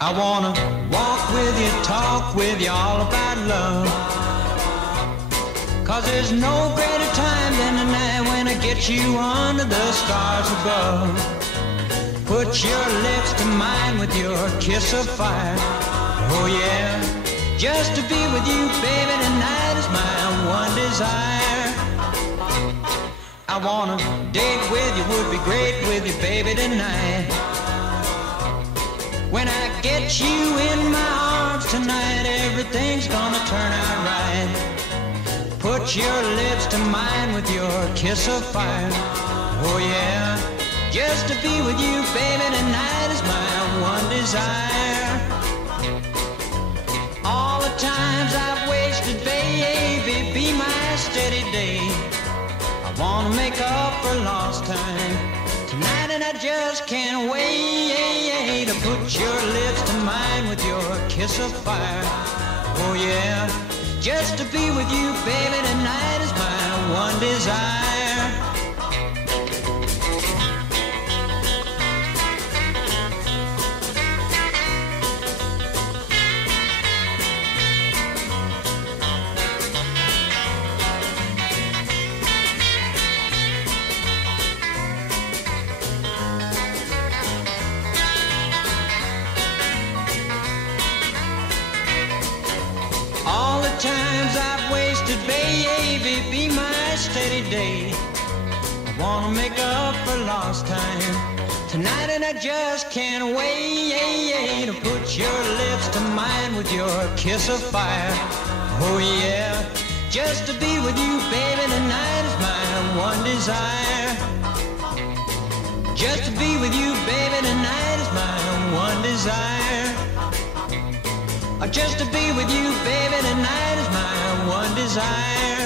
I wanna walk with you, talk with you all about love. 'Cause there's no greater time than the night when I get you under the stars above. Put your lips to mine with your kiss of fire. Oh yeah, just to be with you, baby, tonight is my one desire. I wanna date with you, would be great with you, baby, tonight. When I get you in my arms tonight, everything's gonna turn out right. Put your lips to mine with your kiss of fire. Oh yeah, just to be with you, baby, tonight is my one desire. All the times I've wasted, baby, be my steady day. I wanna make up for lost time tonight, and I just can't wait to put your lips to mine with your kiss of fire. Oh yeah, just to be with you, baby, tonight is my one desire. All the times I've wasted, baby, be my steady day. I wanna make up for lost time tonight, and I just can't wait to put your lips to mine with your kiss of fire. Oh yeah, just to be with you, baby, tonight is my one desire. Just to be with you, baby, tonight is my one desire. Just to be with you, baby, tonight is my one desire.